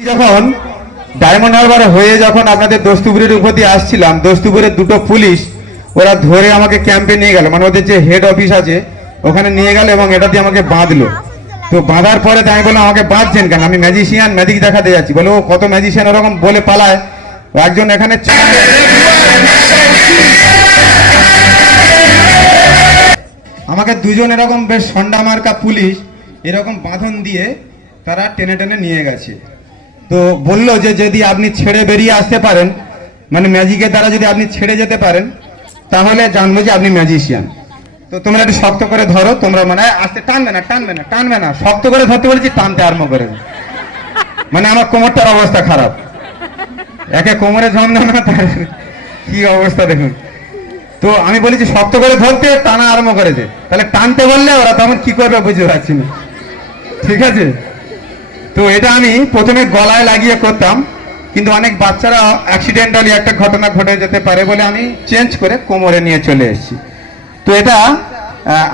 যখন ডায়মন্ড হারবার হয়ে যখন আপনাদের দোস্তুপুরের উপর দিয়ে আসছিলাম, দোস্তুপুরের দুটো পুলিশ ওরা ধরে আমাকে ক্যাম্পে নিয়ে গেল, মানে ওদের যে হেড অফিস আছে ওখানে নিয়ে গেল এবং এটা দিয়ে আমাকে বাঁধলো। তো বাঁধার পরে আমি বললাম আমাকে বাঁধছেন কেন, আমি ম্যাজিশিয়ান, ম্যাজিক দেখাতে যাচ্ছি। বলো কত ম্যাজিশিয়ান ওরকম বলে পালায়, একজন এখানে আমাকে দুজন এরকম বেশ সন্ডা মার্কা পুলিশ এরকম বাঁধন দিয়ে তারা টেনে টেনে নিয়ে গেছে। তো বললো যে যদি আপনি ছেড়ে বেরিয়ে আসতে পারেন, মানে ম্যাজিকের দ্বারা যদি আপনি ছেড়ে যেতে পারেন তাহলে জানবো যে আপনি ম্যাজিশিয়ান। তো তোমরা একটু শক্ত করে ধরো, তোমরা মানে আস্তে টানবে না টানবে না টানবে না, শক্ত করে ধরতে বলেছি, টানতে আরম্ভ করে। মানে আমার কোমরটার অবস্থা খারাপ, একে কোমরে ঝমঝমা, তার কি অবস্থা দেখুন। তো আমি বলেছি শক্ত করে ধরতে, টানা আরম্ভ করেছে। তাহলে টানতে বললে ওরা তখন কি করবে বুঝতে পারছি না, ঠিক আছে। তো এটা আমি প্রথমে গলায় লাগিয়ে করতাম, কিন্তু অনেক বাচ্চারা অ্যাক্সিডেন্টালি একটা ঘটনা ঘটে যেতে পারে বলে আমি চেঞ্জ করে কোমরে নিয়ে চলে এসেছি। তো এটা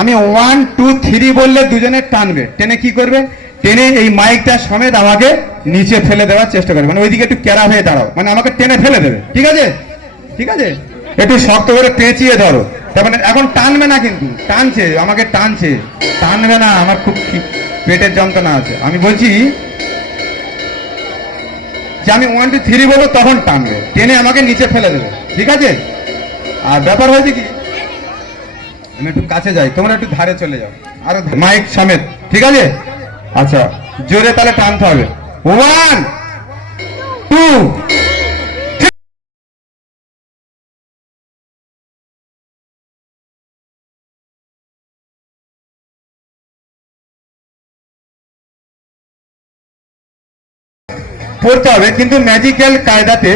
আমি 1 2 3 বললে দুজনে টানবে, টেনে কি করবে, টেনে এই মাইকটা সমেত আমাকে নিচে ফেলে দেওয়ার চেষ্টা করবে, মানে ওইদিকে একটু ক্যারা হয়ে দাঁড়াও, মানে আমাকে টেনে ফেলে দেবে, ঠিক আছে ঠিক আছে। একটু শক্ত করে পেঁচিয়ে ধরো, তার মানে এখন টানবে না, কিন্তু টানছে, আমাকে টানছে, টানবে না, আমার খুব পেটের যন্ত্রণা আছে। আমি বলছি যে আমি 1 2 3 বলবো, তখন টানবে, টেনে আমাকে নিচে ফেলে দেবে, ঠিক আছে। আর ব্যাপার হয়েছে কি, আমি একটু কাছে যাই, তোমরা একটু ধারে চলে যাও, আরো মাইক সমেত, ঠিক আছে। আচ্ছা জোরে তাহলে টানতে হবে, 1 2 পড়তে হবে, কিন্তু ম্যাজিক্যাল কায়দাতে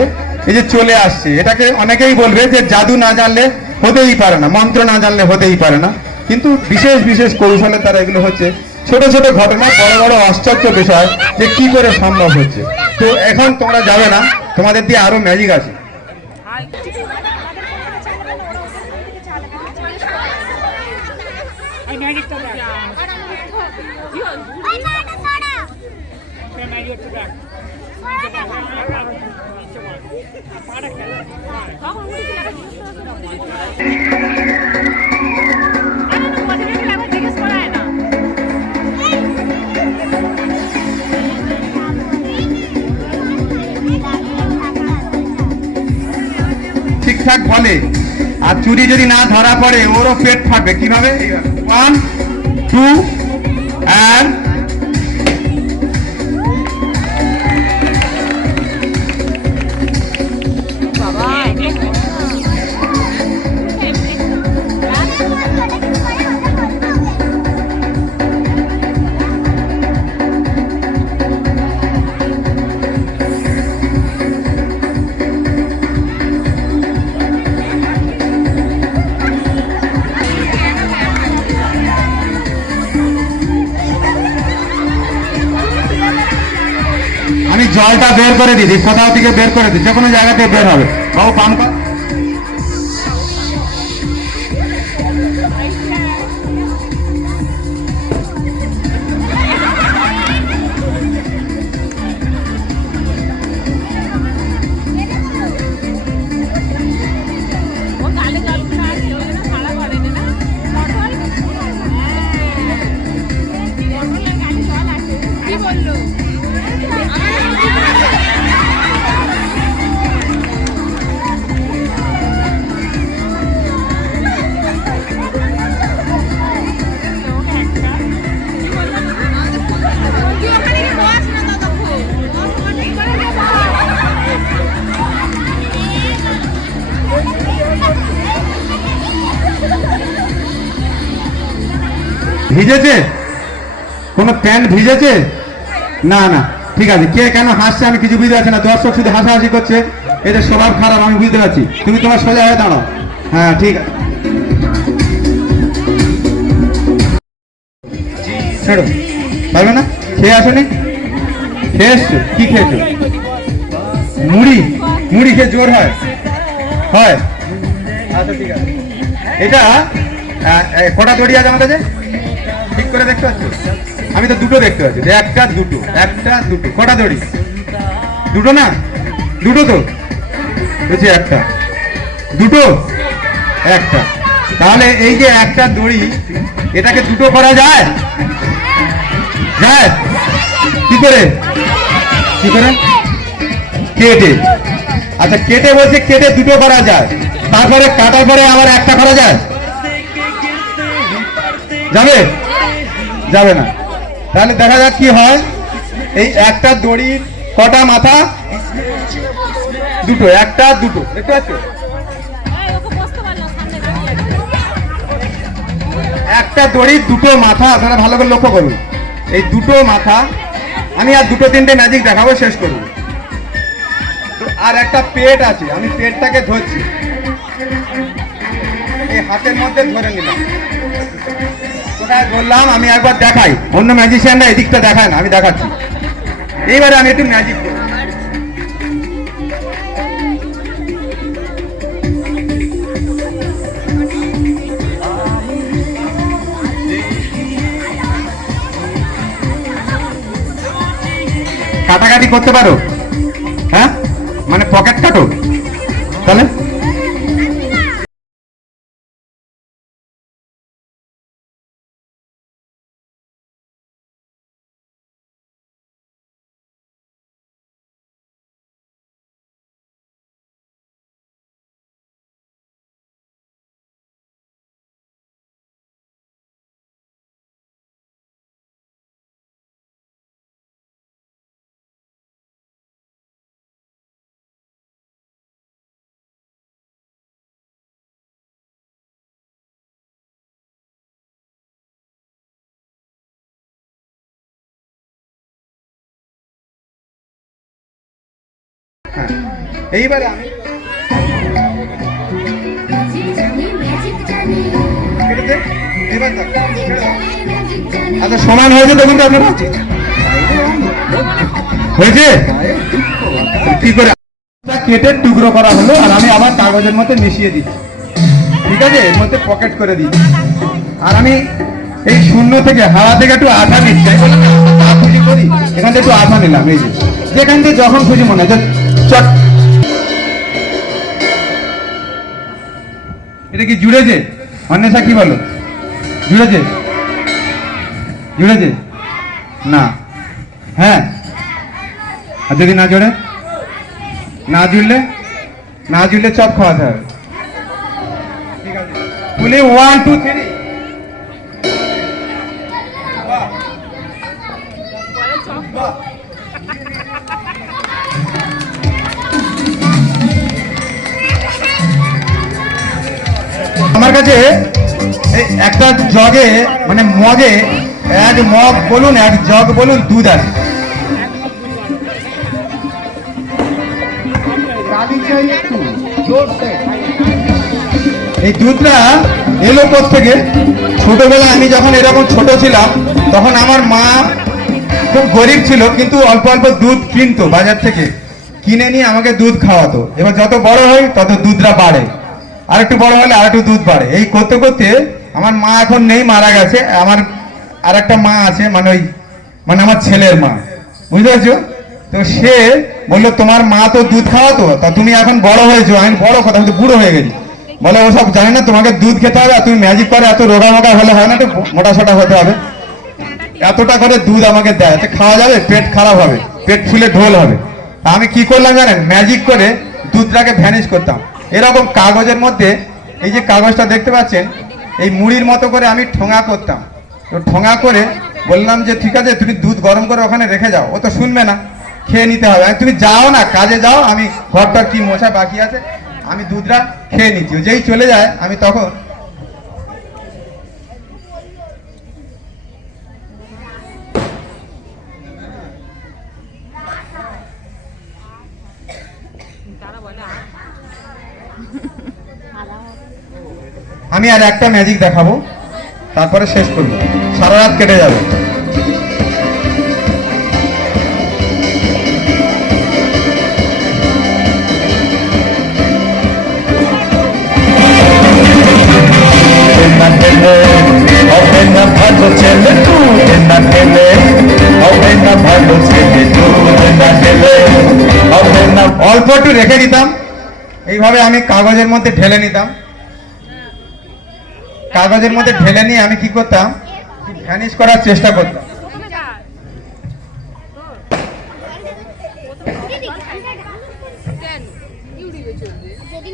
এই যে চলে আসছে, এটাকে অনেকেই বলবে যে জাদু না জানলে হতেই পারে না, মন্ত্র না জানলে হতেই পারে না, কিন্তু বিশেষ বিশেষ কৌশলে তারা এগুলো হচ্ছে। ছোট ছোট ঘটনা, বড় বড় আশ্চর্য বিষয় যে কি করে সম্ভব হচ্ছে। তো এখন তোমরা যাবে না, তোমাদের দিয়ে আরো ম্যাজিক আছে। ঠিকঠাক বলে, আর চুরি যদি না ধরা পড়ে ওরও পেট ফাটবে। কিভাবে, 1 2 and আমি জলটা বের করে দিই, কোথাও থেকে বের করে দিই, যে কোনো জায়গাতে বের হবে। বাবু পান কর। ভিজেছে, কোন প্যান্ট ভিজেছে? না না, ঠিক আছে। কে কেন হাসছে আমি কিছু বুঝতে পারছি না, দর্শক শুধু হাসাহাসি করছে, এদের স্বভাব খারাপ আমি বুঝতে পারছি। তুমি তোমার সোজা হয়ে দাঁড়াও, হ্যাঁ ঠিক আছে। ছেড়ো, পারবে না, খেয়ে আসো নি, খেয়ে এসছো, কি খেয়েছো? মুড়ি, মুড়ি খেয়ে জোর হয়, হয়, আচ্ছা ঠিক আছে। এটা কটা দড়ি আছে আমাদের কাছে? ঠিক করে দেখতে পাচ্ছ? আমি তো দুটো দেখতে পাচ্ছি, একটা দুটো, একটা দুটো, কটা দড়ি? দুটো না, দুটো তো বলছি একটা, দুটো একটা। তাহলে এই যে একটা দড়ি, এটাকে দুটো করা যায়? যায় কি করে? কি করে? কেটে। আচ্ছা কেটে বলছে, কেটে দুটো করা যায়, তারপরে কাটার পরে আবার একটা করা যায়? যাবে? যাবে না। তাহলে দেখা যাক কি হয়। এই একটা দড়ির কটা মাথা? দুটো, একটা দুটো, দেখতে পাচ্ছ? একটা দড়ির দুটো মাথা, আপনারা ভালো করে লক্ষ্য করুন। এই দুটো মাথা, আমি আর দুটো তিনটে ম্যাজিক দেখাবো, শেষ করবো। তো আর একটা পেট আছে, আমি পেটটাকে ধরছি, এই হাতের মধ্যে ধরে নিলাম। কোথায় ধরলাম আমি একবার দেখাই, অন্য ম্যাজিশিয়ানরা এদিকটা দেখায় না, আমি দেখাচ্ছি। এইবারে আমি একটু ম্যাজিক করব। কাটাকাটি করতে পারো? হ্যাঁ, মানে পকেট কাটো? তাহলে হ্যাঁ, এইবারে আমি এবার দেখো। আচ্ছা সমান হয়েছে তো, কিন্তু আপনার হয়েছে কি করে? কেটে টুকরো করা হলো, আর আমি আবার কাগজের মধ্যে মিশিয়ে দিচ্ছি, ঠিক আছে? এর মধ্যে পকেট করে দিচ্ছি। আর আমি এই শূন্য থেকে, হাওয়া থেকে একটু আঠা নিচ্ছি, খুশি করি এখান থেকে একটু আঠা নিলাম, এই যে যেখান থেকে যখন খুশি মনে হয় চট। এটা কি জুড়েছে? অন্বেষা কি বলো, জুড়েছে? জুড়েছে না? হ্যাঁ, আর যদি না জোড়ে, না জুড়লে, না জুড়লে চপ খাওয়াতে হবে, ঠিক আছে? বলে 1 2 3। আমার কাছে এই একটা জগে, মানে মগে, এক মগ বলুন, এক জগ বলুন, দুধ আছে। এই দুধটা এলো থেকে ছোটবেলা, আমি যখন এরকম ছোট ছিলাম তখন আমার মা খুব গরিব ছিল, কিন্তু অল্প অল্প দুধ কিনতো বাজার থেকে, কিনে নিয়ে আমাকে দুধ খাওয়াতো। এবার যত বড় হয় তত দুধটা বাড়ে, আর একটু বড় হলে আর একটু দুধ বাড়ে। এই করতে করতে আমার মা এখন নেই, মারা গেছে। আমার আর একটা মা আছে, মানে ওই মানে আমার ছেলের মা, বুঝতে পারছো? তো সে বললো, তোমার মা তো দুধ খাওয়াতো, তা তুমি এখন বড় হয়েছো। আমি বড় কথা, আমি তো বুড়ো হয়ে গেছি। বলে ওসব জানি না, তোমাকে দুধ খেতে হবে, আর তুমি ম্যাজিক করে এত রোগা মোগা হলে হয় না, একটু মোটা সোটা হতে হবে। এতটা করে দুধ আমাকে দেয়, এতে খাওয়া যাবে? পেট খারাপ হবে, পেট ফুলে ঢোল হবে। আমি কি করলাম জানেন? ম্যাজিক করে দুধটাকে ভ্যানিশ করতাম। এরকম কাগজের মধ্যে, এই যে কাগজটা দেখতে পাচ্ছেন, এই মুড়ির মতো করে আমি ঠোঙা করতাম। তো ঠোঙা করে বললাম যে ঠিক আছে, তুমি দুধ গরম করে ওখানে রেখে যাও। ও তো শুনবে না, খেয়ে নিতে হবে। তুমি যাও না, কাজে যাও, আমি ঘরটার কি মোছা বাকি আছে, আমি দুধটা খেয়ে নিচ্ছি। যেই চলে যায় আমি তখন আমি আর একটা ম্যাজিক দেখাবো, তারপরে শেষ করবো, সারা রাত কেটে যাবে। হবে না ভালো ছেলে দুধ না খেলে, হবে না ভালো ছেলে দুধ না খেলে, অল্প একটু রেখে দিতাম, এইভাবে আমি কাগজের মধ্যে ঢেলে নিতাম। কাগজের মধ্যে ঢেলে নিয়ে আমি কি করতাম, ভ্যানিশ করার চেষ্টা করতাম।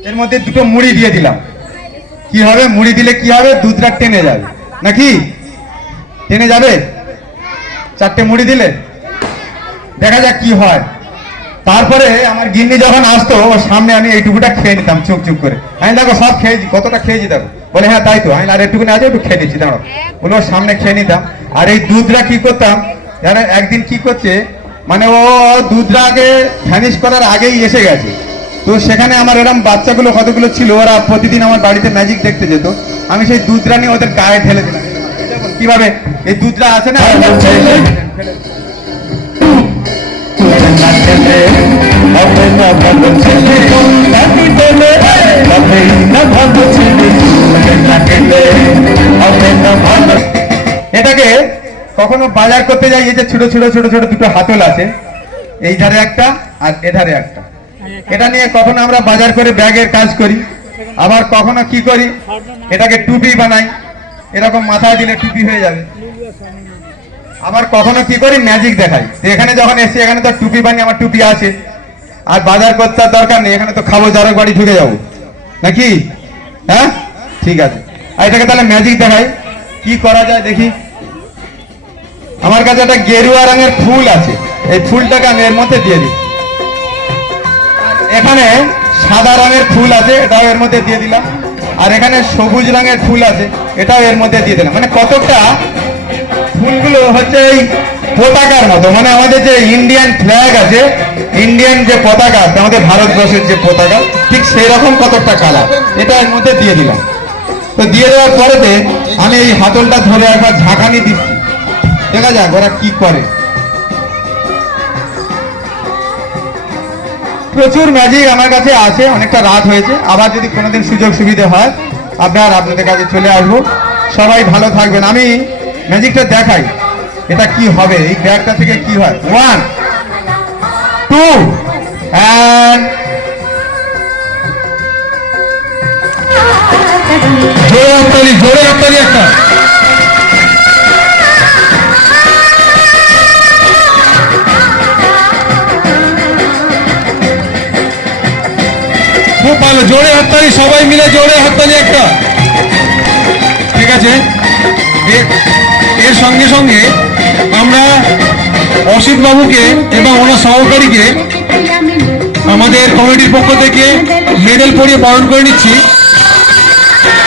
এর মধ্যে দুটো মুড়ি দিয়ে দিলাম। কি হবে, মুড়ি দিলে কি হবে, দুধটা টেনে যাবে নাকি? টেনে যাবে। 4টে মুড়ি দিলে দেখা যাক কি হয়। তারপরে আমার গিন্নি যখন আসতো ওর সামনে আমি এইটুকুটা খেয়ে নিতাম চুপ চুপ করে। আমি দেখো সব খেয়েছি, কতটা খেয়েছি দেখো। বলে হ্যাঁ তাই তো। আমি আর একটুকুনি আছে, একটু খেয়ে নিচ্ছি দাঁড়ো বলে ওর সামনে খেয়ে নিতাম। আর এই দুধটা কি করতাম জানো, একদিন কি করছে, মানে ও দুধটা আগে ভ্যানিশ করার আগেই এসে গেছে। তো সেখানে আমার এরকম বাচ্চাগুলো কতগুলো ছিল, ওরা প্রতিদিন আমার বাড়িতে ম্যাজিক দেখতে যেত। আমি সেই দুধটা নিয়ে ওদের গায়ে ঢেলে দিলাম। কিভাবে, এই দুধটা আছে না, এটাকে কখনো বাজার করতে যাই, এই যে ছোট ছোট ছোট ছোট দুটো হাতল আছে, এই ধারে একটা আর এধারে একটা, এটা নিয়ে কখনো আমরা বাজার করে ব্যাগের কাজ করি। আবার কখনো কি করি, এটাকে টুপি বানাই, এরকম মাথায় দিলে টুপি হয়ে যাবে। আবার কখনো কি করি, ম্যাজিক দেখাই। তো এখানে যখন এসছি, এখানে তো টুপি বানিয়ে আমার টুপি আছে, আর বাজার করতে আর দরকার নেই, এখানে তো খাবো, যারক বাড়ি ঢুকে যাবো নাকি? হ্যাঁ ঠিক আছে। আর এটাকে তাহলে ম্যাজিক দেখাই, কি করা যায় দেখি। আমার কাছে একটা গেরুয়া রঙের ফুল আছে, এই ফুলটাকে আমি এর মধ্যে দিয়ে দিই। এখানে সাদা রঙের ফুল আছে, এটাও এর মধ্যে দিয়ে দিলাম। আর এখানে সবুজ রঙের ফুল আছে, এটাও এর মধ্যে দিয়ে দিলাম। মানে কতটা ফুলগুলো হচ্ছে এই পতাকার মতো, মানে আমাদের যে ইন্ডিয়ান ফ্ল্যাগ আছে, ইন্ডিয়ান যে পতাকা আছে আমাদের ভারতবর্ষের যে পতাকা, ঠিক সেই রকম কতটা কালার, এটা এর মধ্যে দিয়ে দিলাম। তো দিয়ে দেওয়ার পরেতে আমি এই হাতলটা ধরে একবার ঝাঁকানি দিচ্ছি, দেখা যাক ওরা কি করে। প্রচুর ম্যাজিক আমার কাছে আছে, অনেকটা রাত হয়েছে। আবার যদি কোনোদিন সুযোগ সুবিধা হয় আপনাদের কাছে চলে আসবো। সবাই ভালো থাকবেন। আমি ম্যাজিকটা দেখাই, এটা কি হবে, এই ব্যাগটা থেকে কি হয়। 1 2 and জোরে হাততালি একটা। খুব ভালো, জোরে হাততালি, সবাই মিলে জোরে হাততালি একটা। ঠিক আছে, এর সঙ্গে সঙ্গে আমরা অসিত বাবুকে এবং ওনার সহকারীকে আমাদের কমিটির পক্ষ থেকে মেডেল পরিয়ে বরণ করে নিচ্ছি।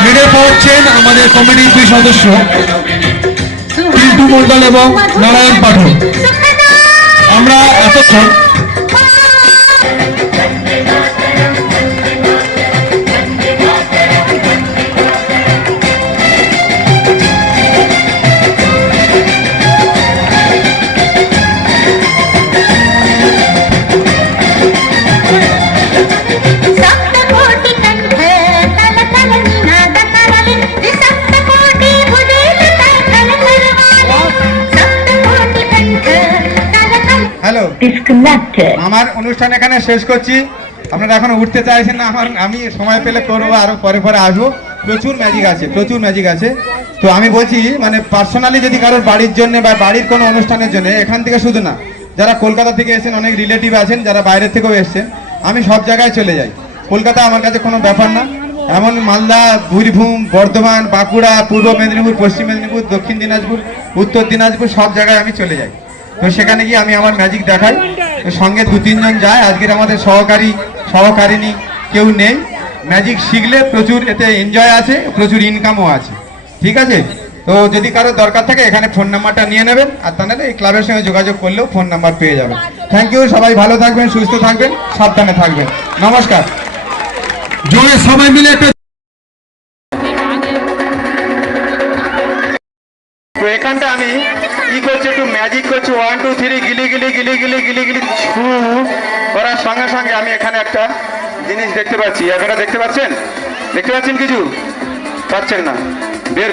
মেডেল পাচ্ছেন আমাদের কমিটির 2 সদস্য, পিন্টু মন্ডল এবং নারায়ণ পাঠক। আমরা এতক্ষণ হ্যালো, আমার অনুষ্ঠান এখানে শেষ করছি। আপনারা এখন উঠতে চাইছেন না, আমি সময় পেলে করবো, আরো পরে পরে আসবো। প্রচুর ম্যাজিক আছে, প্রচুর ম্যাজিক আছে। তো আমি বলছি, মানে পার্সোনালি যদি কারোর বাড়ির জন্য বা বাড়ির কোনো অনুষ্ঠানের জন্য, এখান থেকে শুধু না, যারা কলকাতা থেকে এসেছেন, অনেক রিলেটিভ আছেন যারা বাইরে থেকেও এসছেন, আমি সব জায়গায় চলে যাই। কলকাতা আমার কাছে কোনো ব্যাপার না, এমন মালদা, বীরভূম, বর্ধমান, বাঁকুড়া, পূর্ব মেদিনীপুর, পশ্চিম মেদিনীপুর, দক্ষিণ দিনাজপুর, উত্তর দিনাজপুর, সব জায়গায় আমি চলে যাই। তো সেখানে গিয়ে আমি আমার ম্যাজিক দেখাই। সঙ্গে 2-3 জন যায়। আজকের আমাদের সহকারিনী কেউ নেই। ম্যাজিক শিখলে প্রচুর এতে এনজয় আছে, প্রচুর ইনকামও আছে। ঠিক আছে, তো যদি কারো দরকার থাকে এখানে ফোন নাম্বারটা নিয়ে নেবেন, আর তাহলে এই ক্লাবের সঙ্গে যোগাযোগ করলেও ফোন নাম্বার পেয়ে যাবেন। থ্যাংক ইউ, সবাই ভালো থাকবেন, সুস্থ থাকবেন, সাবধানে থাকবেন। নমস্কার। জোরে সবাই মিলে একটা। তো এখানটা আমি কি করছি, একটু ম্যাজিক করছি। 1 2 3 গিলি গিলি গিলি গিলি গিলি গিলি ছু করার সঙ্গে সঙ্গে আমি এখানে একটা জিনিস দেখতে পাচ্ছি। আপনারা দেখতে পাচ্ছেন? দেখতে পাচ্ছেন কিছু? পাচ্ছেন না? বের